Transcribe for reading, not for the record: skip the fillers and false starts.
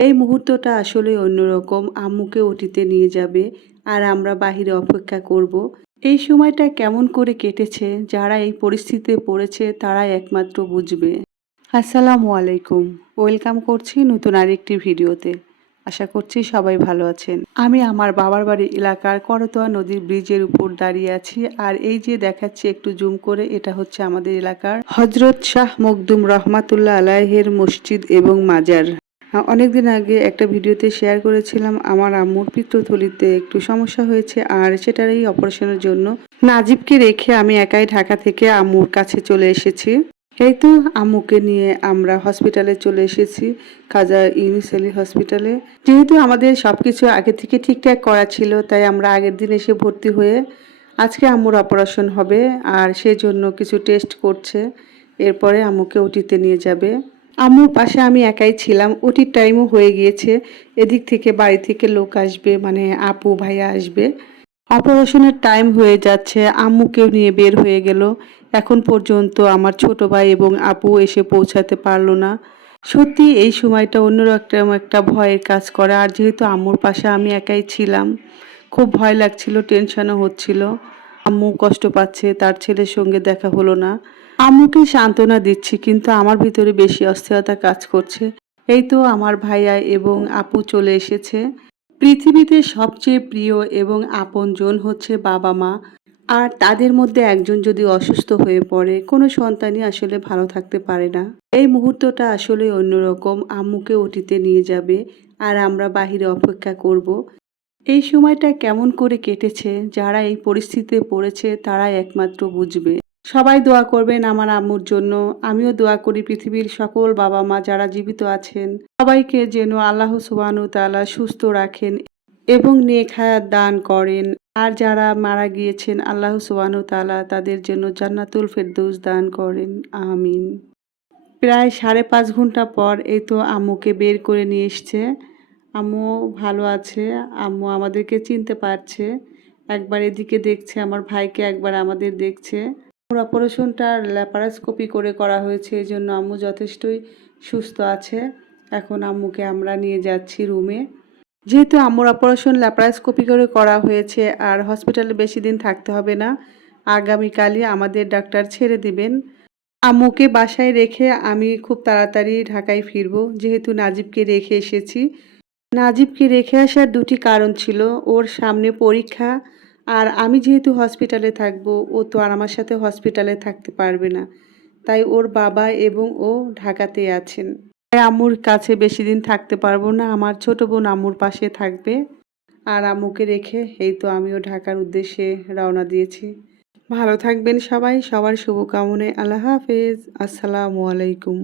এই মুহূর্তটা আসলে অন্যরকম। আম্মুকে ওটিতে নিয়ে যাবে আর আমরা বাহিরে অপেক্ষা করব। এই সময়টা কেমন করে কেটেছে যারা এই পরিস্থিতিতে পড়েছে তারাই একমাত্র বুঝবে। আসসালামু আলাইকুম। ওয়েলকাম করছি নতুন আরেকটি ভিডিওতে। আশা করছি সবাই ভালো আছেন। আমি আমার বাবার বাড়ি এলাকার করতোয়া নদীর ব্রিজের উপর দাঁড়িয়ে আছি। আর এই যে দেখাচ্ছি একটু জুম করে, এটা হচ্ছে আমাদের এলাকার হজরত শাহ মখদুম রহমাতুল্লাহ আলাইহের মসজিদ এবং মাজার। অনেকদিন আগে একটা ভিডিওতে শেয়ার করেছিলাম আমার আম্মুর পিত্তথলিতে একটু সমস্যা হয়েছে, আর সেটারই অপারেশনের জন্য নাজিবকে রেখে আমি একাই ঢাকা থেকে আম্মুর কাছে চলে এসেছি। এই তো আম্মুকে নিয়ে আমরা হসপিটালে চলে এসেছি, খাজা ইউনুস আলী হসপিটালে। যেহেতু আমাদের সবকিছু আগে থেকে ঠিকঠাক করা ছিল, তাই আমরা আগের দিন এসে ভর্তি হয়ে আজকে আম্মুর অপারেশন হবে, আর সেজন্য কিছু টেস্ট করছে। এরপরে আম্মুকে ওটিতে নিয়ে যাবে। আম্মুর পাশে আমি একাই ছিলাম। ওটির টাইমও হয়ে গিয়েছে। এদিক থেকে বাড়ি থেকে লোক আসবে, মানে আপু ভাইয়া আসবে। অপারেশনের টাইম হয়ে যাচ্ছে, আম্মুকেও নিয়ে বের হয়ে গেল। এখন পর্যন্ত আমার ছোট ভাই এবং আপু এসে পৌঁছাতে পারলো না। সত্যি এই সময়টা অন্যরকম একটা ভয়ের কাজ করে। আর যেহেতু আম্মুর পাশে আমি একাই ছিলাম, খুব ভয় লাগছিল, টেনশনও হচ্ছিল। আম্মু কষ্ট পাচ্ছে, তার ছেলের সঙ্গে দেখা হলো না। আম্মুকে সান্ত্বনা দিচ্ছি, কিন্তু আমার ভিতরে বেশি অস্থিরতা কাজ করছে। এই তো আমার ভাইয়া এবং আপু চলে এসেছে। পৃথিবীতে সবচেয়ে প্রিয় এবং আপনজন হচ্ছে বাবা মা। আর তাদের মধ্যে একজন যদি অসুস্থ হয়ে পড়ে, কোনো সন্তানই আসলে ভালো থাকতে পারে না। এই মুহূর্তটা আসলে অন্যরকম। আম্মুকে ওটিতে নিয়ে যাবে আর আমরা বাহিরে অপেক্ষা করব। এই সময়টা কেমন করে কেটেছে যারা এই পরিস্থিতিতে পড়েছে তারাই একমাত্র বুঝবে। সবাই দোয়া করবেন আমার আম্মুর জন্য। আমিও দোয়া করি পৃথিবীর সকল বাবা মা যারা জীবিত আছেন সবাইকে যেন আল্লাহ সুবহানাহু ওয়া তাআলা সুস্থ রাখেন এবং নেক হায়াত দান করেন। আর যারা মারা গিয়েছেন আল্লাহ সুবহানাহু ওয়া তাআলা তাদের জন্য জান্নাতুল ফেরদৌস দান করেন। আমিন। প্রায় 5.5 ঘন্টা পর এই তো আম্মুকে বের করে নিয়ে এসছে। আম্মু ভালো আছে। আম্মু আমাদেরকে চিনতে পারছে। একবার এদিকে দেখছে আমার ভাইকে, একবার আমাদের দেখছে। ওর অপারেশনটা ল্যাপারোস্কোপি করে করা হয়েছে, এই জন্য আম্মু যথেষ্টই সুস্থ আছে। এখন আম্মুকে আমরা নিয়ে যাচ্ছি রুমে। যেহেতু আম্মুর অপারেশন ল্যাপারোস্কোপি করে করা হয়েছে আর হসপিটালে বেশি দিন থাকতে হবে না, আগামীকালই আমাদের ডাক্তার ছেড়ে দিবেন। আম্মুকে বাসায় রেখে আমি খুব তাড়াতাড়ি ঢাকায় ফিরবো, যেহেতু নাজিবকে রেখে এসেছি। নাজিবকে রেখে আসার দুটি কারণ ছিল। ওর সামনে পরীক্ষা, আর আমি যেহেতু হসপিটালে থাকবো, ও তো আর আমার সাথে হসপিটালে থাকতে পারবে না। তাই ওর বাবা এবং ও ঢাকাতে আছেন। তাই আম্মুর কাছে বেশি দিন থাকতে পারবো না। আমার ছোট বোন আম্মুর পাশে থাকবে। আর আম্মুকে রেখে এই তো আমিও ঢাকার উদ্দেশ্যে রওনা দিয়েছি। ভালো থাকবেন সবাই। সবার শুভকামনায়। আল্লাহ হাফেজ। আসসালামু আলাইকুম।